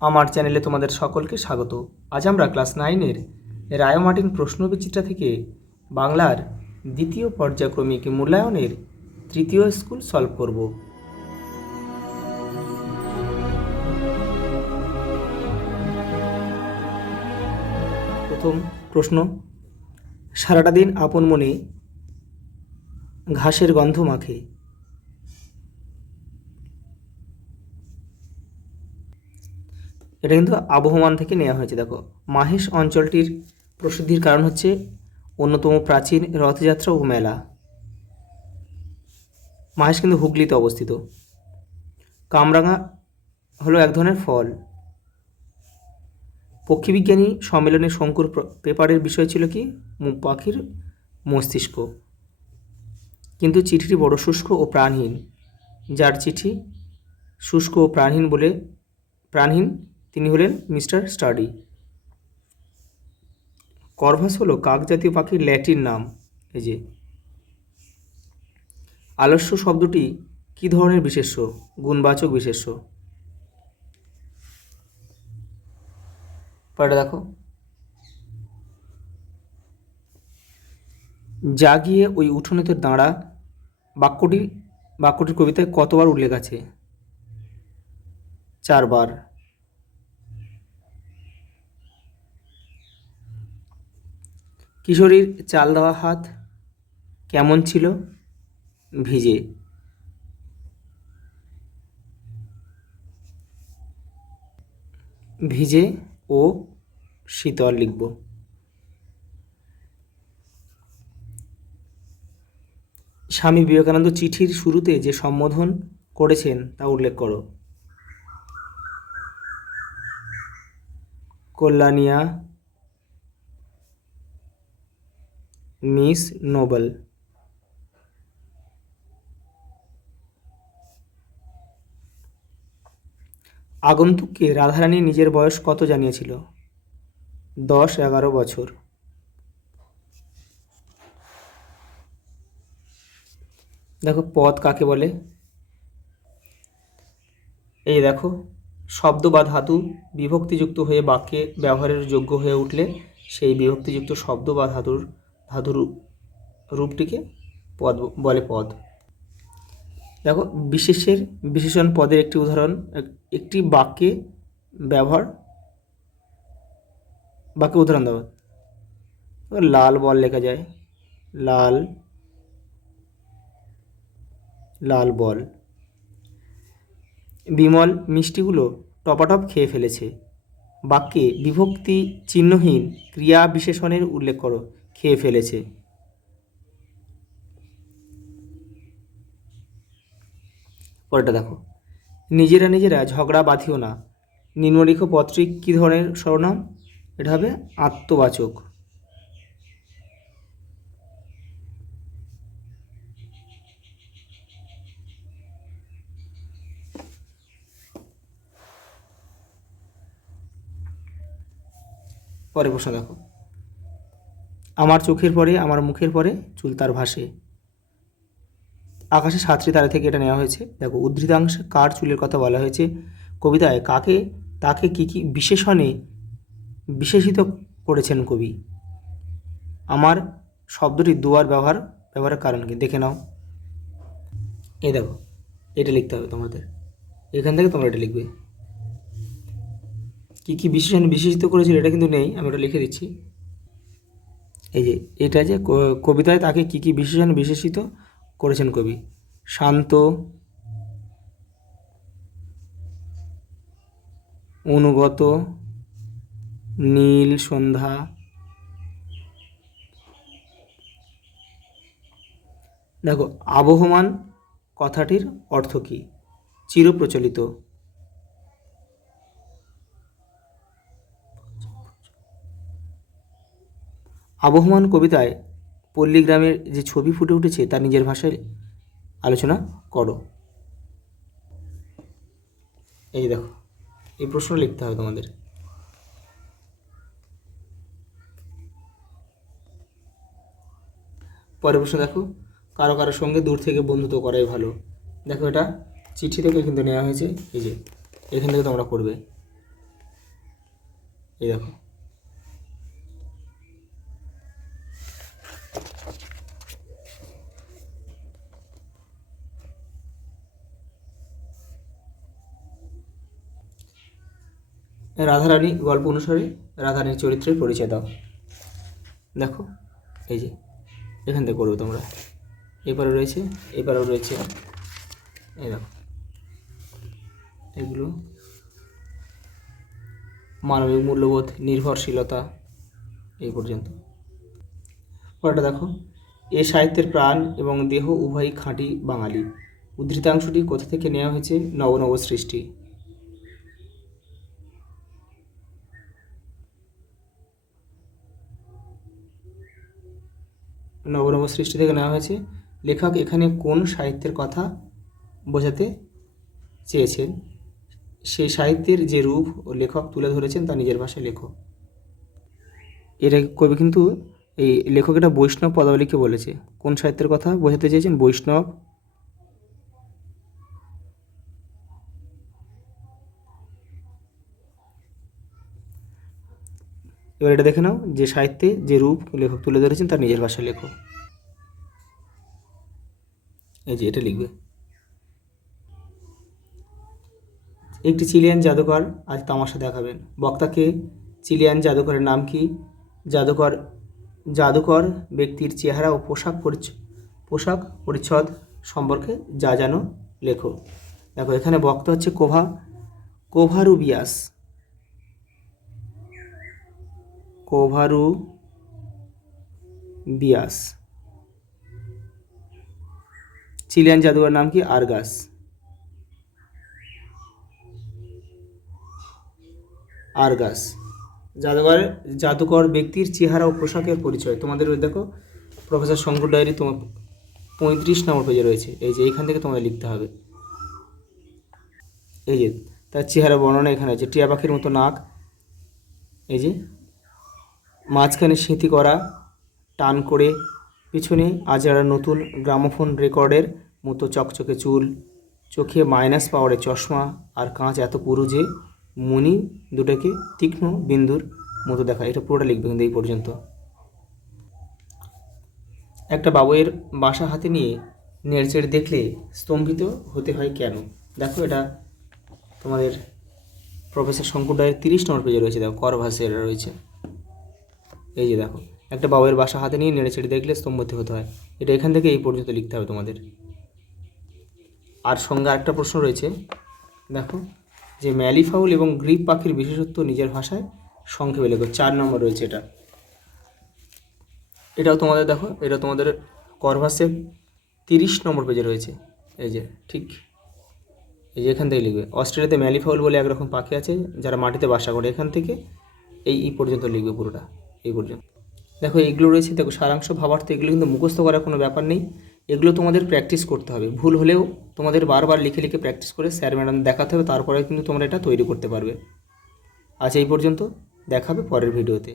আমার চ্যানেলে তোমাদের সকলকে স্বাগত। আজ আমরা ক্লাস 9-এর রায়োমার্টিন প্রশ্নবিচিত্রা থেকে বাংলার দ্বিতীয় পর্যায়ক্রমিক মূল্যায়নের তৃতীয় স্কুল সলভ করব। প্রথম প্রশ্ন, সারাটা দিন আপন মনে ঘাসের গন্ধ মাখে। এটা কিন্তু আবহমান থেকে নেওয়া হয়েছে। দেখো, মাহেশ অঞ্চলটির প্রসিদ্ধির কারণ হচ্ছে অন্যতম প্রাচীন রথযাত্রা ও মেলা। মাহেশ কিন্তু হুগলিতে অবস্থিত। কামরাঙা হলো এক ধরনের ফল। পক্ষীবিজ্ঞানী সম্মেলনে শঙ্কুর পেপারের বিষয় ছিল কি? পাখির মস্তিষ্ক। কিন্তু চিঠিটি বড় শুষ্ক ও প্রাণহীন। যার চিঠি শুষ্ক ও প্রাণহীন তিনি হলেন মিস্টার স্টাডি। করভাস হলো কাক জাতীয় পাখির ল্যাটিন নাম। এই যে আলস্য শব্দটি কী ধরনের বিশেষ্য? গুণবাচক বিশেষ্য। পরেটা দেখো, জাগিয়ে ওই উঠোনেতে দাঁড়া বাক্যটির কবিতায় কতবার উল্লেখ আছে? 4 বার। কিশোরীর চাল দেওয়া হাত কেমন ছিল? ভিজে। ভিজে ও শীতল লিখব। স্বামী বিবেকানন্দ চিঠির শুরুতে যে সম্বোধন করেছেন তা উল্লেখ করো। কল্যাণিয়া মিস নোবেল। আগন্তুককে রাধারানী নিজের বয়স কত জানিয়েছিল? 10-11 বছর। দেখো, পদ কাকে বলে? এই দেখো, শব্দ বা ধাতু বিভক্তিযুক্ত হয়ে বাক্যে ব্যবহারের যোগ্য হয়ে উঠলে সেই বিভক্তিযুক্ত শব্দ বা ধাতুর রূপটিকে পদ বলে। পদ। দেখো, বিশেষের বিশেষণ পদের একটি উদাহরণ, একটি বাক্যে উদাহরণ দেওয়া। লাল বল লেখা যায়, লাল বল। বিমল মিষ্টিগুলো টপাটপ খেয়ে ফেলেছে। বাক্যে বিভক্তি চিহ্নহীন ক্রিয়া বিশেষণের উল্লেখ করো। খেয়ে ফেলেছে। পরেরটা দেখো, নিজেরা ঝগড়া বাঁধিও না। নিম্নলিখিত পদটি কী ধরনের সর্বনাম? এটা হবে আত্মবাচক। পরের প্রশ্ন দেখো, আমার চোখের পরে আমার মুখের পরে চুল তার ভাসে। আকাশে 7টি তারা থেকে এটা নেওয়া হয়েছে। দেখো, উদ্ধৃতাংশে কার চুলের কথা বলা হয়েছে? কবিতায় তাকে কী বিশেষণে বিশেষিত করেছেন কবি? আমার শব্দটি দুয়ার ব্যবহারের কারণ কি দেখে নাও। এই দেখো, এটা লিখতে হবে তোমাদের। এখান থেকে তোমরা এটা লিখবে। কী বিশেষণে বিশেষিত করেছিল এটা কিন্তু নেই, আমি ওটা লিখে দিচ্ছি। এই যে এটা যে কবিতায় তাকে কী বিশেষণে বিশেষিত করেছেন কবি? শান্ত, অনুগত, নীল সন্ধ্যা। দেখো, আবহমান কথাটির অর্থ কী? চিরপ্রচলিত। আবহমান কবিতায় পল্লীগ্রামের যে ছবি ফুটে উঠেছে তা নিজের ভাষায় আলোচনা করো। এই দেখো, এই প্রশ্ন লিখতে হবে তোমাদের। পরের প্রশ্ন দেখো, কারো সঙ্গে দূর থেকে বন্ধুত্ব করাই ভালো। দেখো, এটা চিঠি থেকে কিন্তু নেওয়া হয়েছে। এই যে এখান থেকে তোমরা পড়বে। এই দেখো, রাধারানী গল্প অনুসারে রাধারানীর চরিত্রের পরিচয় দাও। দেখো এই যে এখান থেকে করবে তোমরা, এবারে রয়েছে, এবারেও রয়েছে, এই দেখো এগুলো মানবিক মূল্যবোধ, নির্ভরশীলতা, এই পর্যন্ত। পরেরটা দেখো, এ সাহিত্যের প্রাণ এবং দেহ উভয়ই খাঁটি বাঙালি। উদ্ধৃতাংশটি কোথা থেকে নেওয়া হয়েছে? নব নব সৃষ্টি। নব নব সৃষ্টি থেকে নেওয়া হয়েছে। লেখক এখানে কোন সাহিত্যের কথা বোঝাতে চেয়েছেন? সেই সাহিত্যের যে রূপ ও লেখক তুলে ধরেছেন তা নিজের ভাষায় লেখো। এটা কবি কিন্তু এই লেখক এটা বৈষ্ণব পদাবলীকে বলেছে। কোন সাহিত্যের কথা বোঝাতে চেয়েছেন? বৈষ্ণব। এবার এটা দেখে নাও, যে সাহিত্যে যে রূপ লেখক তুলে ধরেছেন তার নিজের ভাষায় লেখো। এই যে এটা লিখবে। একটি চিলিয়ান জাদুকর আজ তামাশা দেখাবেন। বক্তাকে চিলিয়ান জাদুকরের নাম কি? জাদুকর ব্যক্তির চেহারা ও পোশাক পরিচ্ছদ সম্পর্কে যা জানো লেখো। দেখো এখানে বক্তা হচ্ছে কোভারুবিয়াস। চিলিয়ান জাদুকরের নাম কি? আরগাস। জাদুকর ব্যক্তির চেহারা ও পোশাকের পরিচয়। তোমাদের দেখো প্রফেসর শঙ্কর ডায়েরি তোমার 35 নম্বর পেজে রয়েছে। এই যে এইখান থেকে তোমাদের লিখতে হবে। এই যে তার চেহারা বর্ণনা এখানে আছে। টিয়া পাখির মতো নাক, এই যে মাঝখানে সিঁথি করা, টান করে পিছনে আজরা নতুন গ্রামোফোন রেকর্ডের মতো চকচকে চুল, চোখে মাইনাস পাওয়ারের চশমা, আর কাঁচ এত পুরু যে মণি দুটোকে তীক্ষ্ণ বিন্দুর মতো দেখা। এটা পুরোটা লিখবে কিন্তু এই পর্যন্ত। একটা বাবুয়ের বাসা হাতে নিয়ে নেড়েচেড়ে দেখলে স্তম্ভিত হতে হয় কেন? দেখো এটা তোমাদের প্রফেসর শঙ্কর ডায়ের 30 নম্বর পেজে রয়েছে। দেখো করভাসের রয়েছে। এই যে দেখো, একটা বাবুয়ের বাসা হাতে নিয়ে নেড়েচেড়ে দেখলে স্তম্ভিত হতে হয়। এটা এখান থেকে এই পর্যন্ত লিখতে হবে তোমাদের। আর সঙ্গে আরেকটা প্রশ্ন রয়েছে, দেখো যে ম্যালিফাউল এবং গ্রিপ পাখির বিশেষত্ব নিজের ভাষায় সংক্ষেপে লেখো। 4 নম্বর রয়েছে এটা। এটাও তোমাদের দেখো, এটা তোমাদের করভাসের 30 নম্বর পেজে রয়েছে। এই যে ঠিক এই যে এখান থেকে লিখবে। অস্ট্রেলিয়াতে ম্যালিফাউল বলে একরকম পাখি আছে যারা মাটিতে বাসা করে। এখান থেকে এই পর্যন্ত লিখবে পুরোটা, এই পর্যন্ত। দেখো এইগুলো রয়েছে, দেখো সারাংশ, ভাবার্থ, এগুলো কিন্তু মুখস্থ করার কোনো ব্যাপার নেই। এগুলো তোমাদের প্র্যাকটিস করতে হবে। ভুল হলেও তোমাদের বারবার লিখে লিখে প্র্যাকটিস করে স্যার ম্যাডাম দেখাতে হবে, তারপরে কিন্তু তোমরা এটা তৈরি করতে পারবে। আজ এই পর্যন্ত, দেখাবে পরের ভিডিওতে।